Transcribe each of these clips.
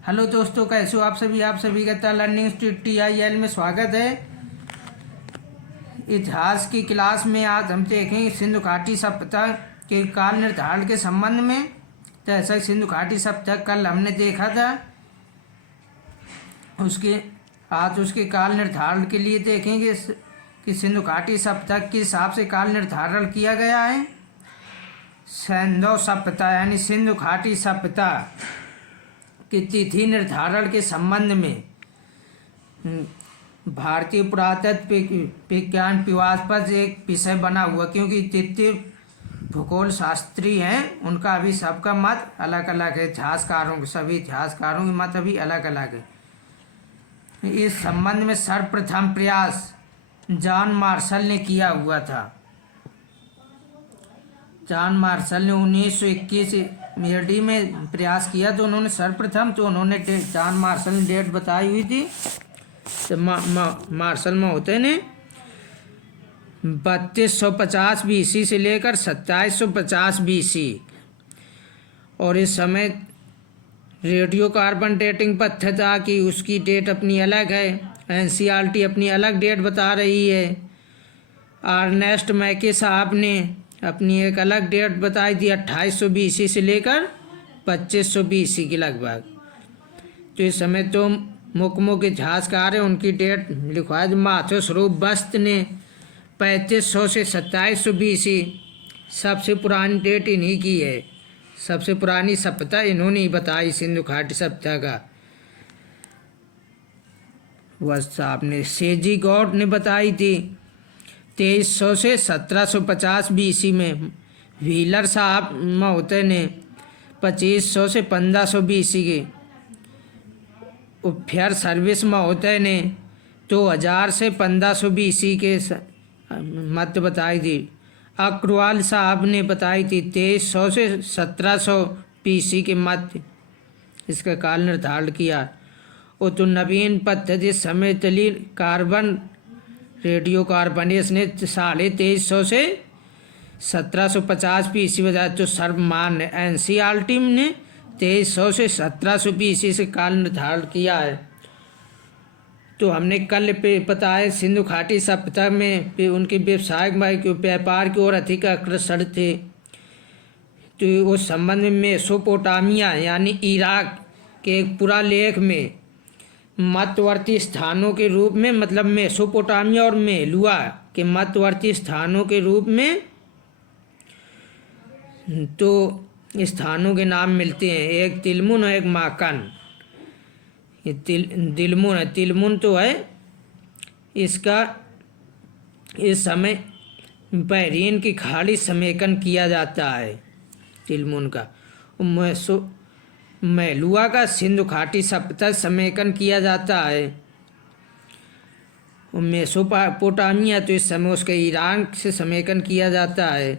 Hello दोस्तों, कैसे हो आप सभी का लर्निंग इंस्टीट्यूट TIL में स्वागत है। इतिहास की क्लास में आज हम देखेंगे सिंधु घाटी सभ्यता के काल निर्धारण के संबंध में। तो ऐसा सिंधु घाटी सभ्यता कल हमने देखा था, आज उसके काल निर्धारण के लिए देखेंगे कि सिंधु घाटी सभ्यता किस हिसाब से काल निर्धारण किया गया है। सैंधव सभ्यता यानी सिंधु घाटी सभ्यता की तिथि निर्धारण के संबंध में भारतीय पुरातत्व विज्ञान विवादास्पद एक विषय बना हुआ, क्योंकि जितने भूगोल शास्त्री हैं उनका अभी सबका मत अलग अलग है। सभी इतिहासकारों के मत अभी अलग अलग है। इस संबंध में सर्वप्रथम प्रयास जॉन मार्शल ने किया हुआ था। जॉन मार्शल ने 1921 AD में प्रयास किया। तो उन्होंने सर्वप्रथम जॉन मार्शल ने डेट बताई हुई थी। तो मार्शल में होते ने 3250 BC से लेकर 2750 BC, और इस समय रेडियो कार्बन डेटिंग पद्धति की उसकी डेट अपनी अलग है। NCERT अपनी अलग डेट बता रही है। अर्नेस्ट मैके साहब ने अपनी एक अलग डेट बताई थी 2800 BC से लेकर 2500 BC के लगभग। तो इस समय तो मुख्य इतिहासकार है, उनकी डेट लिखवाया। माथो स्वरूप वस्त ने 3500 से 2700 BC सबसे पुरानी डेट इन्हीं की है। सबसे पुरानी सभ्यता इन्होंने ही बताई सिंधु घाटी सभ्यता का। वस्त साहब ने सेजी गौड ने बताई थी 2300 से 1750 BC में। व्हीलर साहब महोदय ने 2500 से 1500 BC के। उपफेयर सर्विस महोदय ने 2000 से 1500 BC के मध्य बताई थी। अग्रवाल साहब ने बताई थी 2300 से 1700 BC के मध्य इसका काल निर्धारण किया। और तो नवीन पद्धति समय चली कार्बन रेडियो कार्बनेस ने 2350 से 1750 BC बताया। तो सर्वमान्य NCERT ने 2300 से 1700 BC से काल निर्धारण किया है। तो हमने कल पे बताया सिंधु घाटी सभ्यता में उनके व्यवसायिक व्यापार की ओर अधिक अग्रसर थे। तो उस संबंध में मेसोपोटामिया यानी इराक के एक पूरा लेख में मध्यवर्ती स्थानों के रूप में, मतलब मेसोपोटामिया और मेलुआ के मध्यवर्ती स्थानों के रूप में तो स्थानों के नाम मिलते हैं। एक तिलमुन और एक माकन। ये दिलमुन है, तिलमुन तो है इसका इस समय बहरीन की खाड़ी समेकन किया जाता है तिलमुन का। मेलुआ का सिंधु घाटी सभ्यता समेकन किया जाता है। मेसोपोटामिया तो इस समय उसके ईरान से समेकन किया जाता है।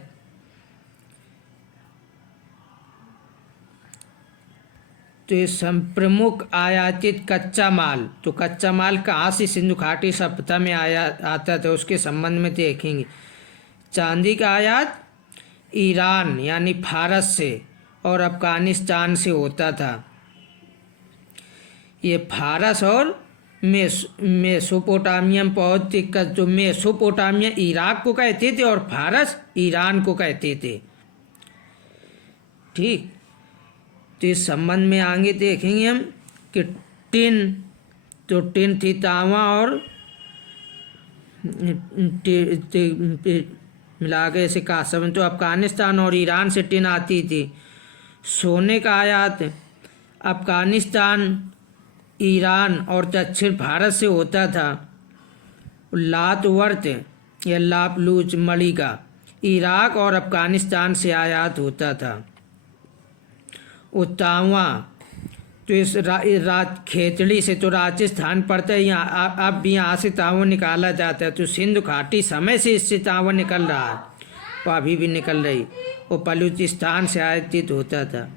तो इस प्रमुख आयातित कच्चा माल, तो कच्चा माल कहाँ से सिंधु घाटी सभ्यता में आता था उसके संबंध में देखेंगे। चांदी का आयात ईरान यानी फारस से और अफगानिस्तान से होता था। ये फारस और मेसोपोटामिया में बहुत दिक्कत। जो मेसोपोटामिया इराक को कहते थे और फारस ईरान को कहते थे। ठीक, तो इस संबंध में आगे देखेंगे हम कि टिन थी तांबा और मिला के ऐसे कांस्य। तो अफगानिस्तान और ईरान से टिन आती थी। सोने का आयात अफगानिस्तान, ईरान और दक्षिण भारत से होता था। लातवर्त या लापलूच मणि का इराक और अफगानिस्तान से आयात होता था। तांबा तो इस खेतड़ी से तो राजस्थान पड़ता है, यहाँ अब भी यहाँ से तांबा निकाला जाता है। तो सिंधु घाटी समय से इससे तांबा निकल रहा है, तो अभी भी निकल रही। वो बलूचिस्तान से आयातित होता था।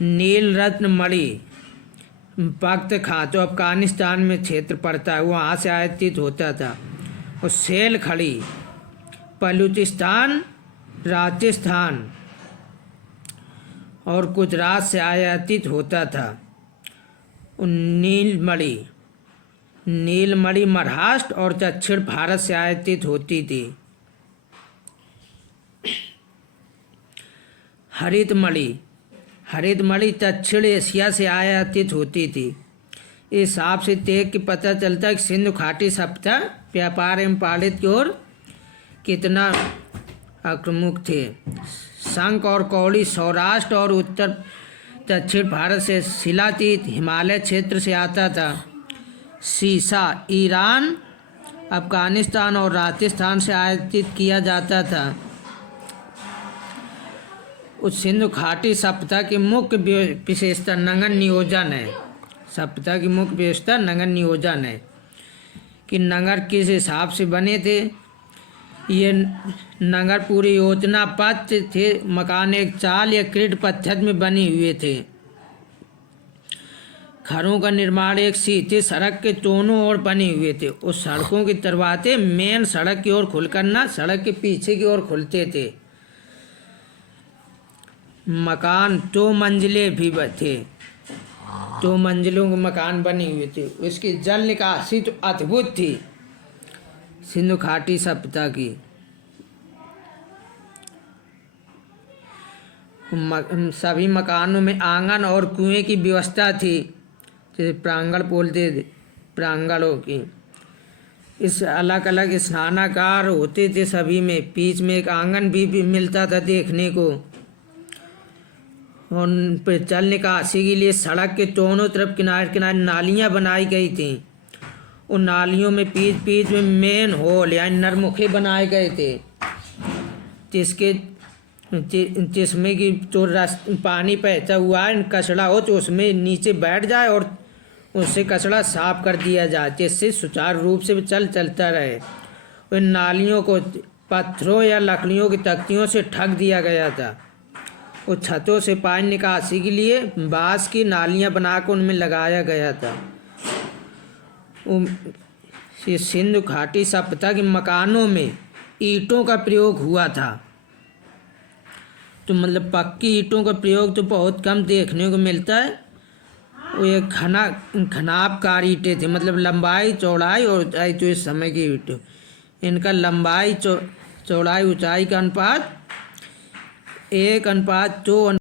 नील रत्न मणि वक्त खां तो अफगानिस्तान में क्षेत्र पड़ता है, वहाँ से आयातित होता था। और सेल खड़ी बलूचिस्तान, राजस्थान और गुजरात से आयातित होता था। नीलमणि महाराष्ट्र और दक्षिण भारत से आयातित होती थी। हरितमणि दक्षिण एशिया से आयातित होती थी। इस हिसाब से देख के पता चलता है कि सिंधु घाटी सभ्यता व्यापार एवं पालित की ओर कितना आक्रामक थे। शंख और कौड़ी सौराष्ट्र और उत्तर दक्षिण भारत से, शिलातीत हिमालय क्षेत्र से आता था। सीसा ईरान, अफगानिस्तान और राजस्थान से आयातित किया जाता था। उस सिंधु घाटी सभ्यता की मुख्य विशेषता नगर नियोजन है। सभ्यता की मुख्य विशेषता नगर नियोजन है कि नगर किस हिसाब से बने थे। ये नगर पूरी योजनाबद्ध थे। मकान एक चाल या क्रीट पद्धति में बने हुए थे। घरों का निर्माण एक सीधी सड़क के दोनों ओर बने हुए थे। उस सड़कों के दरवाजे मेन सड़क की ओर खुलकर न सड़क के पीछे की ओर खुलते थे। मकान 2 मंजिले भी थे। 2 मंजिलों के मकान बने हुए थे। उसकी जल निकासी तो अद्भुत थी सिंधु घाटी सभ्यता की। सभी मकानों में आंगन और कुएं की व्यवस्था थी, जैसे प्रांगण बोलते थे, प्रांगणों की। इस अलग अलग स्नानागार होते थे सभी में। बीच में एक आंगन भी मिलता था देखने को। और जल निकासी के लिए सड़क के दोनों तरफ किनारे किनारे नालियाँ बनाई गई थी। उन नालियों में बीच में मेन होल यानी नरमुखे बनाए गए थे, जिसमें कि जो पानी बहता हुआ कचड़ा हो तो उसमें नीचे बैठ जाए और उससे कचड़ा साफ कर दिया जाए, जिससे सुचारू रूप से चलता रहे। उन नालियों को पत्थरों या लकड़ियों की तख्तियों से ढक दिया गया था। उस छतों से पानी निकासी के लिए बांस की नालियां बनाकर उनमें लगाया गया था। सिंधु घाटी सभ्यता के मकानों में ईंटों का प्रयोग हुआ था। तो मतलब पक्की ईंटों का प्रयोग तो बहुत कम देखने को मिलता है। वो एक घनाभकार ईंटें थे, मतलब लंबाई चौड़ाई और ऊंचाई। तो इस समय की ईंटें, इनका लंबाई चौड़ाई ऊंचाई का अनुपात 1:2